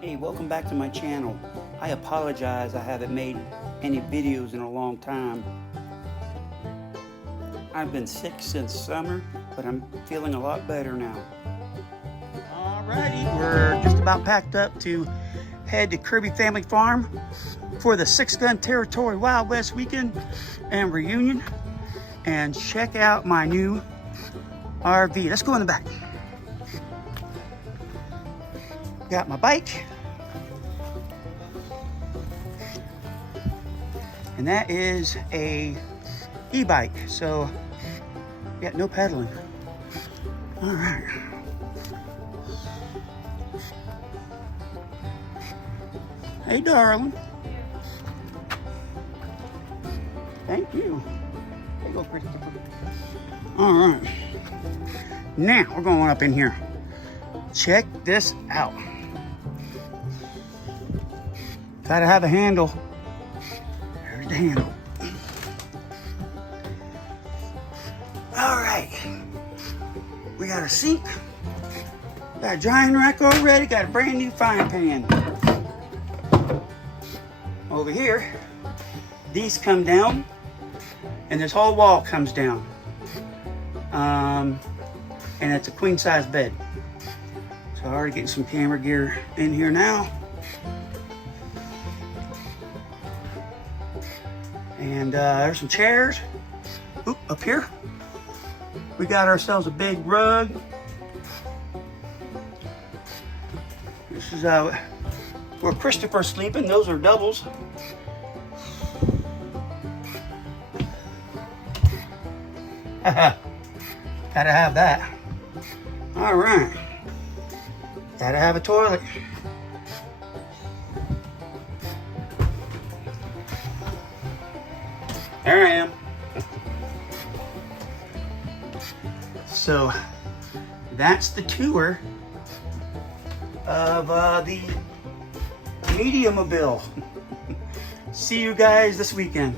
Hey, welcome back to my channel. I apologize I haven't made any videos in a long time. I've been sick since summer, but I'm feeling a lot better now. Alrighty, we're just about packed up to head to Kirby Family Farm for the 6-Gun Territory Wild West weekend and reunion, and check out my new RV. Let's go in the back. Got my bike. And that is a e-bike, so yeah, no pedaling. All right. Hey, darling. Thank you. There you go, Christopher. All right. Now we're going up in here. Check this out. Gotta have a handle. There's the handle. All right. We got a sink. Got a drying rack already. Got a brand new frying pan. Over here, these come down, and this whole wall comes down. And it's a queen size bed. So I'm already getting some camera gear in here now. And there's some chairs. Oop, up here. We got ourselves a big rug. This is where Christopher's sleeping. Those are doubles. Gotta have that. All right. Gotta have a toilet. There I am. So that's the tour of the Mediamobile. See you guys this weekend.